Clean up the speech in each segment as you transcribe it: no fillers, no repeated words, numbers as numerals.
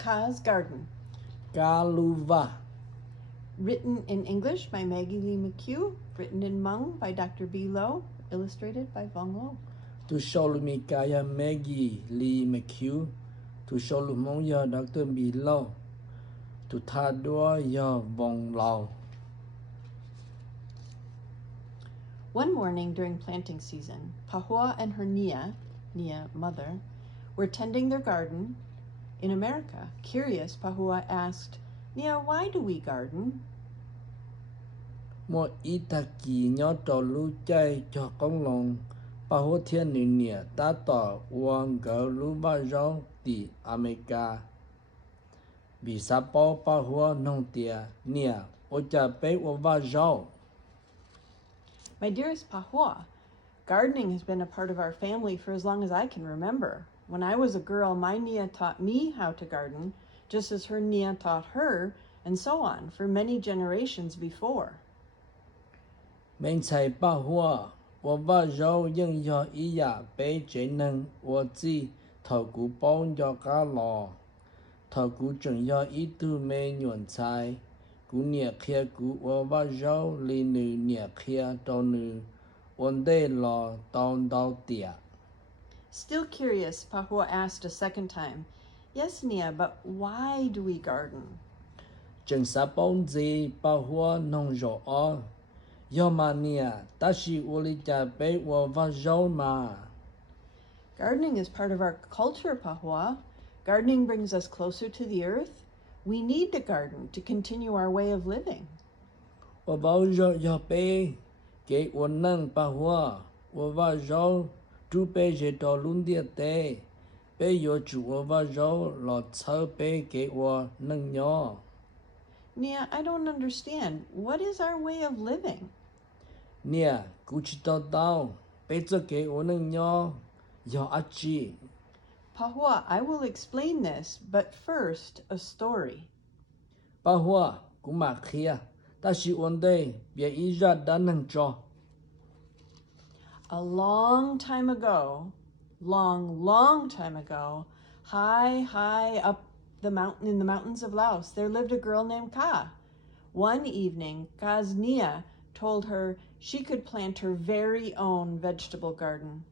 Ka's Garden. Kaluva. Written in English by Maggie Lee McHugh. Written in Hmong by Dr.B. Lo. Illustrated by Vong Lo. Tu sholumi kaya Maggie Lee McHugh. Tu sholumong ya Dr.B. Lo. Tu thadua ya Vong Lo. One morning during planting season, Pahua and her Nia, mother, were tending their garden in America. Curious, Pahua asked, Nia, why do we garden? Mo itaki nhớ trò lưu chay cho công lòng. Bà hô thiên nữ nịa ta tỏ uang gỡ lưu bà rau tì America. Vì sa bao bà hô nông tìa nịa ô chà bế ô bà rau. My dearest Pahua, gardening has been a part of our family for as long as I can remember. When I was a girl, my Nia taught me how to garden, just as her Nia taught her, and so on, for many generations before. Mình chạy bà hô ô bà rau nhưng do ý dạ bế chế nâng ô chi thờ cú bóng do cá lò. Thờ cú chẳng do ý tư mê nhuận chạy. Cú nịa khía cú ô bà rau lì nữ nịa khía trâu nữ. Ôn đê lò tông đau tìa. Still curious, Pahua asked a second time, Yes, Nia, but why do we garden? Chẳng sa bóng gì bà hua nông rổ ơ. Do mà nịa ta sĩ ô lì chà bế ô bà rau mà. Gardening is part of our culture, Pahua. Gardening brings us closer to the earth. We need to garden to continue our way of living. Ô bà rau do bế kế ô nâng bà hua. Ô bà rau chú bế dễ trò luôn địa tế. Bế yo chú ô bà rau lọ chơ bế kế ô nâng nhỏ. Nia, I don't understand. What is our way of living? Nịa cú chỉ tao tao. Bế cho kế ô nâng nhỏ. Yo á chi. Pahua, I will explain this, but first, a story. Bà hua cú mà khía. Ta sĩ ôn đê bia ý ra đá nâng cho. A long time ago, long time ago, high up the mountain in the mountains of Laos, there lived a girl named Ka. One evening, Ka's Nia told her she could plant her very own vegetable garden.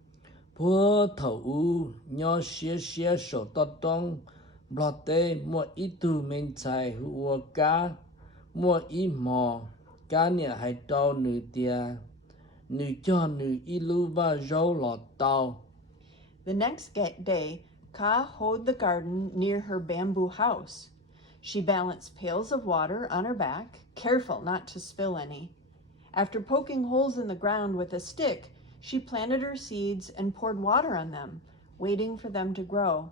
Bố thầu u nhỏ xía sổ tọt tông. Bỏ tê mua ít tu mình chạy hùa cá. Mua ít mò. Cá nịa hay trâu nữ tìa. Nữ cho nữ ít lưu và rau lọt tàu. The next day, Ka hoed the garden near her bamboo house. She balanced pails of water on her back, careful not to spill any. After poking holes in the ground with a stick, she planted her seeds and poured water on them, waiting for them to grow.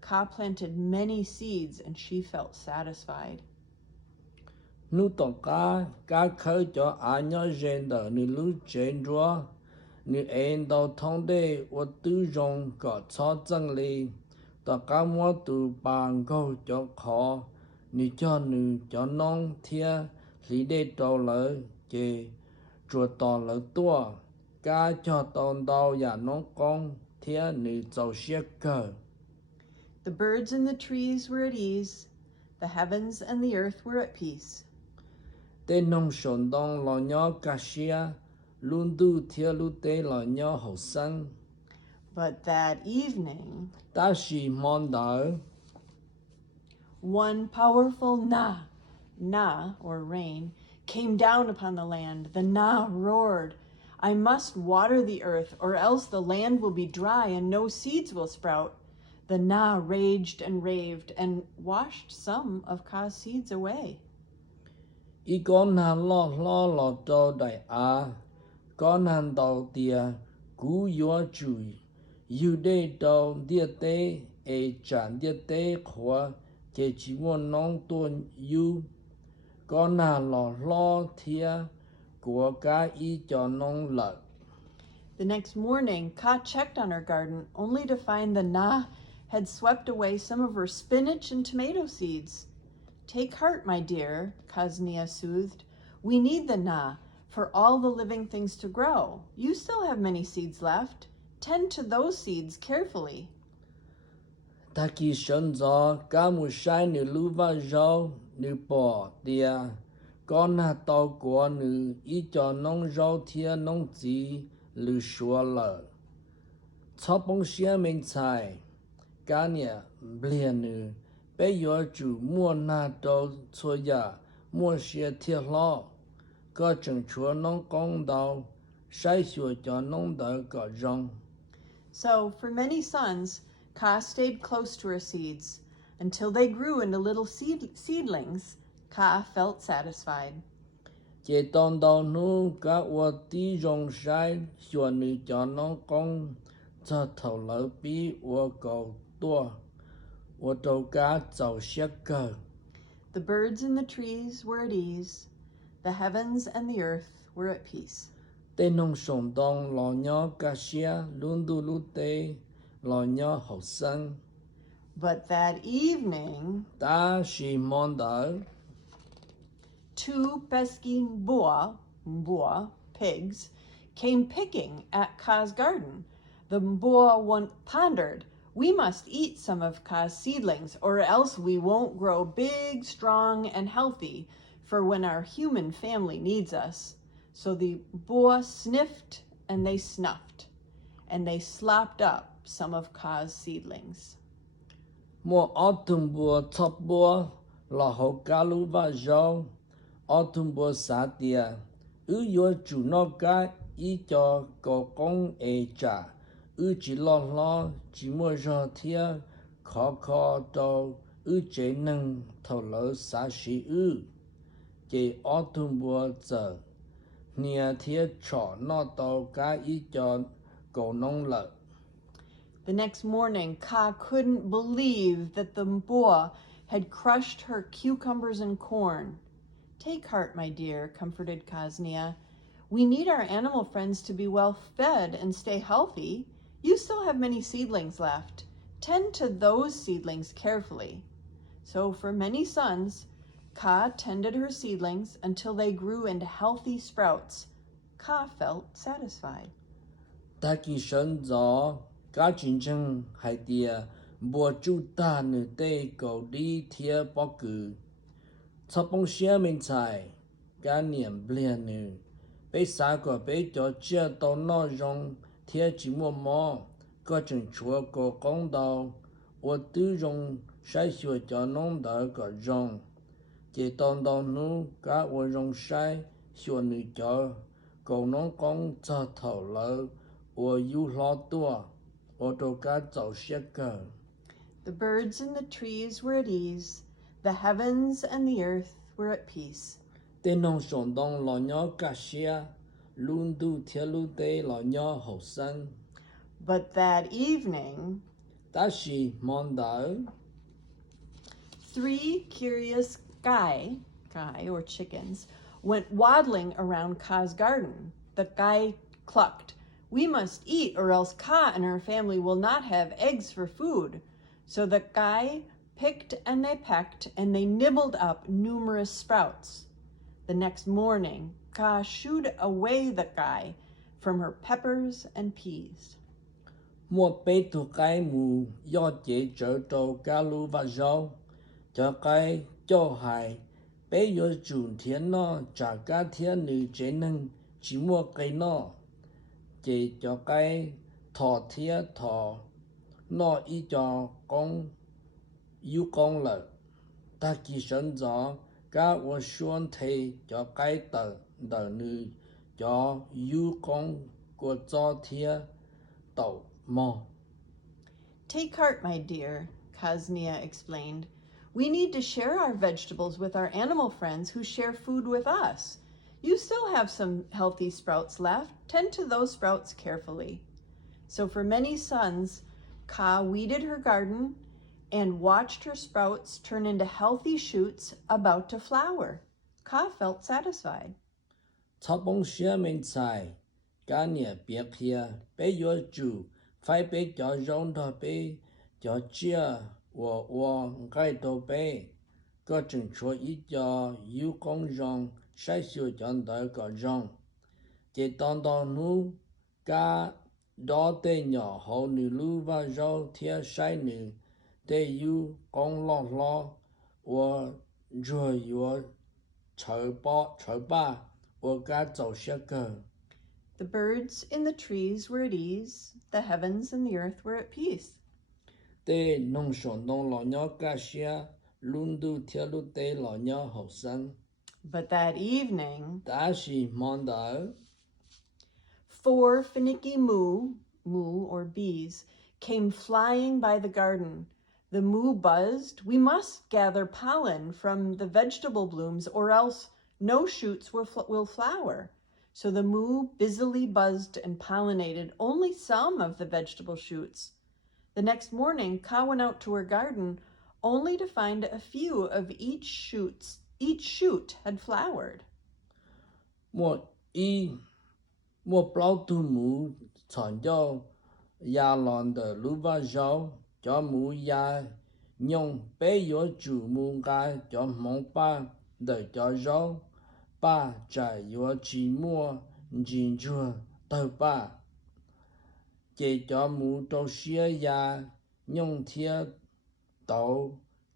Ka planted many seeds and she felt satisfied. Nữ tỏ cá khơi cho á nhỏ rên đỡ nữ lưu chên rùa. Nữ ên đào thông đê ô tư rong gõ cho chân lì. Tỏ cá mua tù bàn gâu cho khó. Nữ cho nữ cho nông thia lý đê trâu lỡ chê. Chùa tỏ lỡ tua. Cá cho tòn đào giả nông con thia nữ dầu xếp cờ. The birds and the trees were at ease. The heavens and the earth were at peace. Tên nông sổn đông lò nhỏ cà xia. Luôn đu thia lưu tế lò nhỏ hậu sân. But that evening, Ta sĩ mòn đỡ. one powerful na, or rain, came down upon the land. The na roared, I must water the earth, or else the land will be dry and no seeds will sprout. The na raged and raved and washed some of Ka's seeds away. Ý con hàn lo trâu đại á. Con hàn đầu tìa cú yếu chùi. Yêu đê trâu địa tế ê chẳng địa tế khóa. Chế chỉ muốn nông tuần yêu. Con hàn lo thìa của cá ý cho nông lợi. The next morning, Ka checked on her garden only to find the na had swept away some of her spinach and tomato seeds. Take heart, my dear, Ka's Nia soothed. We need the na for all the living things to grow. You still have many seeds left. Tend to those seeds carefully. ta kỳ sân gió cá mù sai nữ lưu va rau nữ bỏ tia con hà tàu của nữ ý cho nông rau thia nông gì lưu xua lợ chó bông xia mình xài cá nhà liền nữ bây giờ chủ mua na tàu xua ya mua xia thiệt lo có chừng chúa nông công đầu sai xua cho nông đỡ có rong. So, for many sons, Ka stayed close to her seeds. Until they grew into little seedlings, Ka felt satisfied. Chỉ tòn đầu nu cả ô tí rong sai xua nữ cho nó con cho thầu lỡ bí ô cầu tua ô trâu cá dầu xét cơ. The birds in the trees were at ease. The heavens and the earth were at peace. Tên nông sông đông lò nhỏ cá xia luôn đu lú tê lò nhỏ hậu sân. But that evening, Ta xì mòn đỡ two pesky boa pigs, came picking at Ka's garden. The boa pondered, "We must eat some of Ka's seedlings, or else we won't grow big, strong, and healthy for when our human family needs us." So the boa sniffed and they snuffed, and they slopped up some of Ka's seedlings. mua autumn bùa thấp bùa lò hậu cá lú và rau autumn bùa xá tia yếu chủ nó cá ý cho cổ công ê trả chỉ lo chỉ mua rau thia khó đâu chế nâng thầu lỡ xá xí chế autumn bùa giờ nia thia trọ nó tàu cá ý cho cổ nông lợi. The next morning, Ka couldn't believe that the boa had crushed her cucumbers and corn. "Take heart, my dear," comforted Kasnia. "We need our animal friends to be well fed and stay healthy. You still have many seedlings left. Tend to those seedlings carefully." So for many sons, Ka tended her seedlings until they grew into healthy sprouts. Ka felt satisfied. Ta kỳ sân gió cá chính chân hải tia bùa chú ta nữ tê cầu đi thia bó cử cho bông xia mình chạy cá niệm liền nữ bế xa của bế cho chia tàu nó rong thia chỉ mua mò có chừng chúa có công đầu ô tư rong sai xua cho nông đỡ có rong chỉ tòn đầu nu cá ô rong sai xua nữ cho cầu nông công cho thầu lỡ ô yu lo tua The birds and the trees were at ease. The heavens and the earth were at peace. Tên nông sông đông lò nhỏ cá xia, luôn đu theo lưu tê lò nhỏ hậu sân. But that evening, Ta xì mòn đỡ. Three curious guy or chickens, went waddling around Ka's garden. The guy clucked, "We must eat, or else Ka and her family will not have eggs for food." So the guy picked and they pecked, and they nibbled up numerous sprouts. The next morning, Ka shooed away the guy from her peppers and peas. Mua bê thu cái mù, do chế trở trâu cá lú và rau. Cho cái cho hài, bê yo chùn thiên nó, trả cá thiên nữ chế nâng, chỉ mua cây nó. Chế cho cái thọ thiên thọ, nó ý cho con, yêu con lợi. Ta kỳ sân gió, cá ô xuân thầy cho cái tờ nữ, cho yêu con của cho thiên tàu mò. "Take heart, my dear," Kaznia explained. "We need to share our vegetables with our animal friends who share food with us. You still have some healthy sprouts left. Tend to those sprouts carefully." So for many sons, Ka weeded her garden and watched her sprouts turn into healthy shoots about to flower. Ka felt satisfied. Chó bông xia mình xài, cá nhà biệt kia, bé yo chủ, phải bé cho rong đó bé, cho chia, cái đồ bé, có chừng chúa ít cho, yêu con rong, sai siêu chọn đợi có rong. Chỉ tòn tòn nu, cá đó tê nhỏ hậu nữ lưu và rau thia sai nữ, 得有公老老，我若有筹把，我该走些个。The birds in the trees were at ease, the heavens and the earth were at peace. 得弄上弄老鸟该些，轮到铁路得老鸟后生， But that evening, 但是忙到 4 finicky moo or bees, came flying by the garden. The moo buzzed, "We must gather pollen from the vegetable blooms or else no shoots will flower." So the moo busily buzzed and pollinated only some of the vegetable shoots. The next morning, Ka went out to her garden only to find a few of each shoot had flowered. 我包土木参照亚兰的路把绕，叫木亚用北约主木该叫蒙巴的叫绕，把在约期末进出头把，这叫木都些呀用铁刀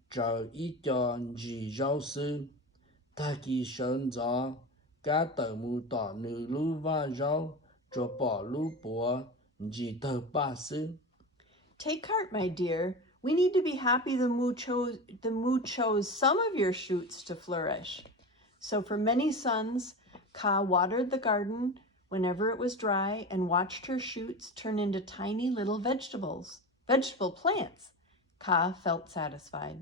找一叫日绕时，他给生着。cả tờ mù tỏ nữ lưu và rau cho bỏ lưu bùa chỉ tờ ba sư. Take heart, my dear. We need to be happy the moo chose some of your shoots to flourish. So for many suns, Ka watered the garden whenever it was dry and watched her shoots turn into tiny little vegetable plants. Ka felt satisfied.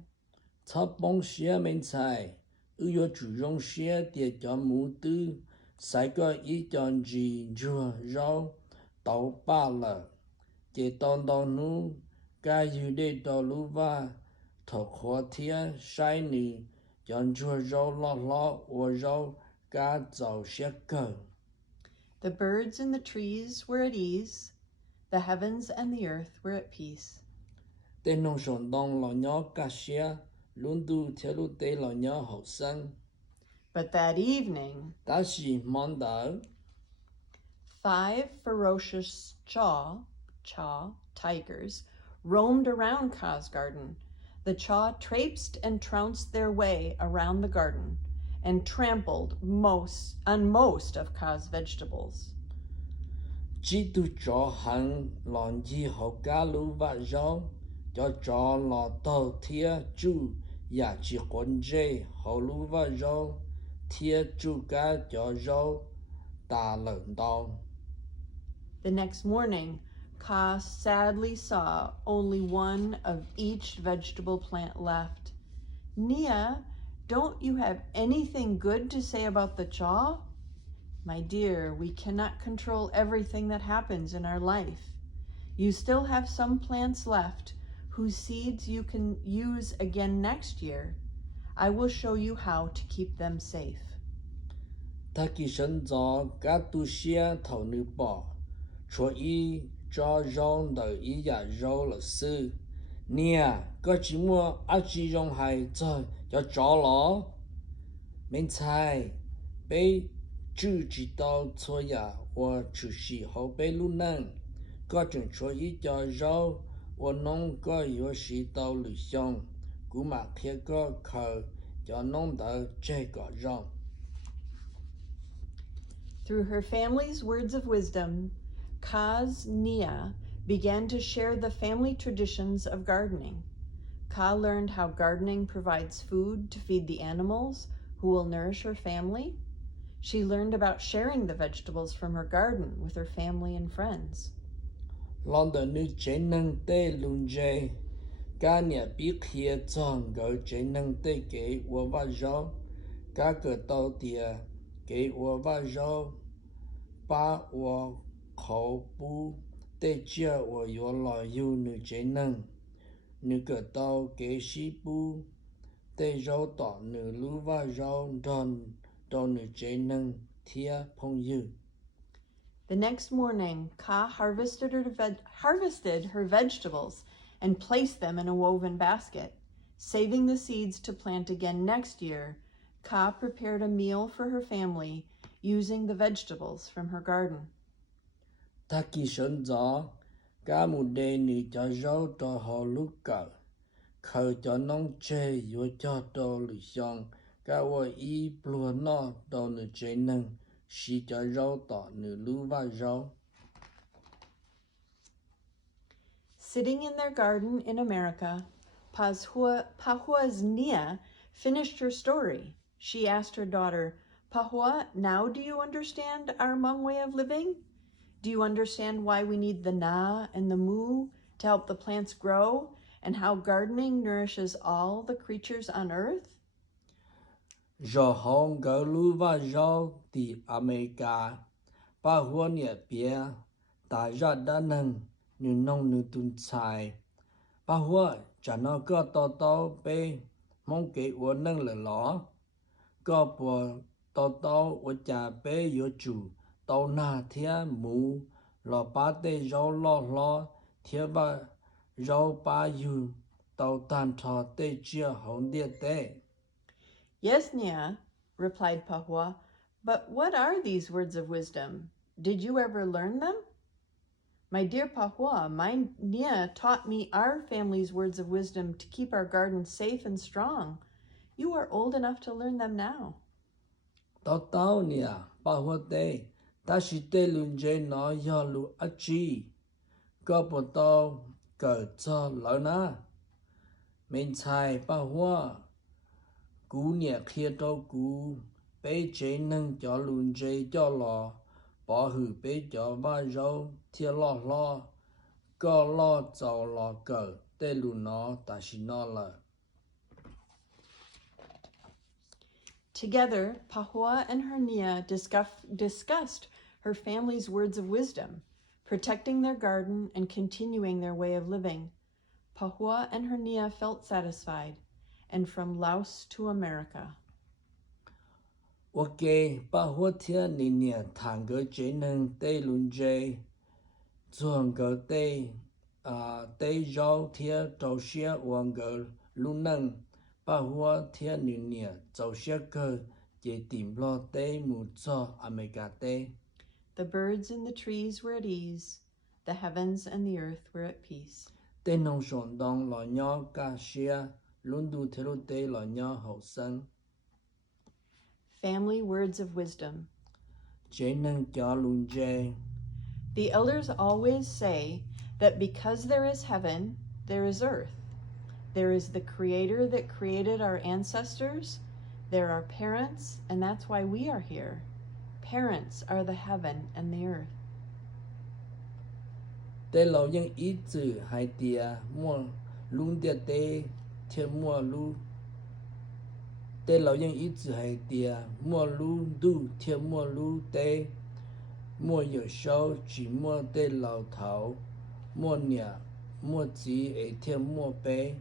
Thọ bông xia men xài, ưu chủ rong xia địa cho mù tư, sai có ý chọn gì rùa rau, tàu ba lợ, chế tòn tòn nu, ca yu để tàu lưu va, thọ khó thia sai nữ, chọn rùa rau lọ lọ, và rau ca giàu xia cờ. The birds in the trees were at ease, the heavens and the earth were at peace. Tên nông sổn đông lọ nhỏ ca xia, luôn tu theo lúc tế lọ nhỏ hậu sinh. But that evening, 但是忙到 5 ferocious chaw tigers roamed around Ka's garden. The chaw traipsed and trounced their way around the garden and trampled on most of Ka's vegetables. chỉ tu cho hắn lòng gì hậu cá lũ và rau cho lọ tàu thia chú ya chỉ con dê hậu lũ và rau thia chú cá cho rau ta lợn đau. The next morning, Ka sadly saw only one of each vegetable plant left. "Nia, don't you have anything good to say about the chaw?" "My dear, we cannot control everything that happens in our life. You still have some plants left whose seeds you can use again next year. I will show you how to keep them safe." Ta kỳ sinh cho cá tu xia thầu nữ bỏ cho y cho rau đời y ya rau là sư nè có chỉ mua chỉ rong hay cho lọ mình sai bé chữ chỉ tao cho ya và chữ sĩ hậu bé luôn nè có chừng cho y cho rau và nông có yếu sĩ tao lười xong cú mà kia có khờ cho nông đỡ chơi có rau. Through her family's words of wisdom, Ka's Nia began to share the family traditions of gardening. Ka learned how gardening provides food to feed the animals who will nourish her family. She learned about sharing the vegetables from her garden with her family and friends. Lòng đời nữ chế năng tê luôn dê, cả nhà biết kia chọn gỡ chế năng tê kế của vợ rau, cả cờ tàu tìa kế của vợ rau, ba của khẩu bù tê chia của yếu lò yêu nữ chế năng, nữ cờ tàu kế sĩ bù tê rau tỏ nữ lưu vợ rau đòn nữ chế năng thia phong yêu. The next morning, Ka harvested her vegetables and placed them in a woven basket. Saving the seeds to plant again next year, Ka prepared a meal for her family using the vegetables from her garden. Ta kỳ sinh gió, cả một đề nữ cho rau cho họ lúc cỡ, khởi cho nông chê yo cho đồ lì xong cả wo y plua no đồ nữ chế nâng xí cho rau tỏ nữ lưu và rau. Sitting in their garden in America, Pahua's Nia finished her story. She asked her daughter, Pahua, now do you understand our Hmong way of living? Do you understand why we need the na and the mu to help the plants grow, and how gardening nourishes all the creatures on earth? Do hong go lưu và rau thì America Pahua nhẹ bia ta ra đã nâng nữ nông nữ tuần xài Pahua chả nó có to bê mong kế của nâng lỡ lõ có bùa to của chả bê yếu chủ tàu na thia mù lò ba tê rau lo thia ba rau ba yu tàu tàn thọ tê chia hồng địa tê. Yes, Nia, replied Pahua, but what are these words of wisdom? Did you ever learn them? My dear Pahua, my Nia taught me our family's words of wisdom to keep our garden safe and strong. You are old enough to learn them now. Tao Nia, Pahua tê, ta chỉ tê luôn dê nó do lu á chi. Có bộ tao cờ cho lỡ na. Mình xài Pahua, cú Nia kia đâu cú, bê chế nâng cho luôn dê cho lò, bỏ hử bê cho ba rau, thia lo, có lo cho lò cờ, tê luôn nó ta chỉ nó lờ. Together, Pahua and her Nia discussed her family's words of wisdom, protecting their garden and continuing their way of living. Pahua and her Nia felt satisfied, and from Laos to America. Ok, Pahua thia Nia thang gỡ chế nâng tê luôn dê, chuồng gỡ tê rau thia trâu xia uang gỡ luôn nâng. Pahua thia Nia trâu xia cơ chế tìm lo tê mù cho America tê. The birds and the trees were at ease. The heavens and the earth were at peace. Tê nông sổn đông lò nhỏ ca xia, luôn đu thế lô tê lò nhỏ hậu sân. Family words of wisdom. Chế nâng cho luôn dê. The elders always say that because there is heaven, there is earth. There is the Creator that created our ancestors. There are parents, and that's why we are here. Parents are the heaven and the earth. Tê lò dân ý chữ hai tìa mua luôn tìa tê thiên mua lu. Tê lò dân ý chữ hai tìa mua lu du thiên mua lu tê. Mua yếu sâu chỉ mua tê lò thảo. Mua nhẹ mua chỉ ấy thiên mua bê.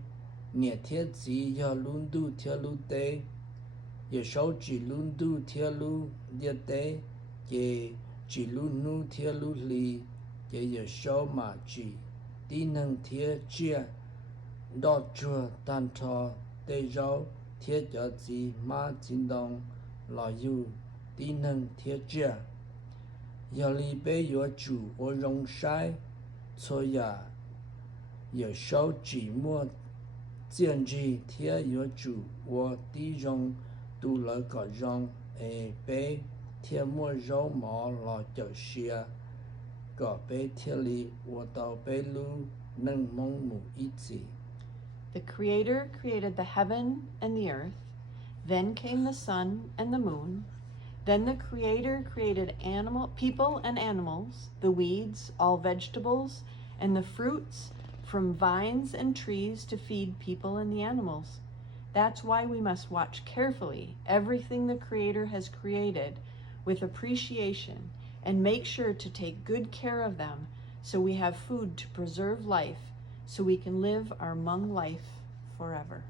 Nhẹ thiết chỉ do luôn du thiên lu tê. Yếu sâu chỉ luôn du thiên lu địa tê. Kể chỉ luôn nu thiên lu lì. Kể yếu sâu mà chỉ tí nâng thiên chia. Đo chua tan thọ tê rau thiên cho chỉ mà chính đồng lò yu tí nâng thiên chia. Yếu lì bê yếu chủ ô rong sai. Cho ya yếu sâu chỉ mua建制天有主我地中都了个人被天末肉毛了就是个被天里我到被路能蒙母一起。 The Creator created the heaven and the earth. Then came the sun and the moon. Then the Creator created people and animals, the weeds, all vegetables, and the fruits from vines and trees to feed people and the animals. That's why we must watch carefully everything the Creator has created with appreciation and make sure to take good care of them so we have food to preserve life, so we can live our Hmong life forever.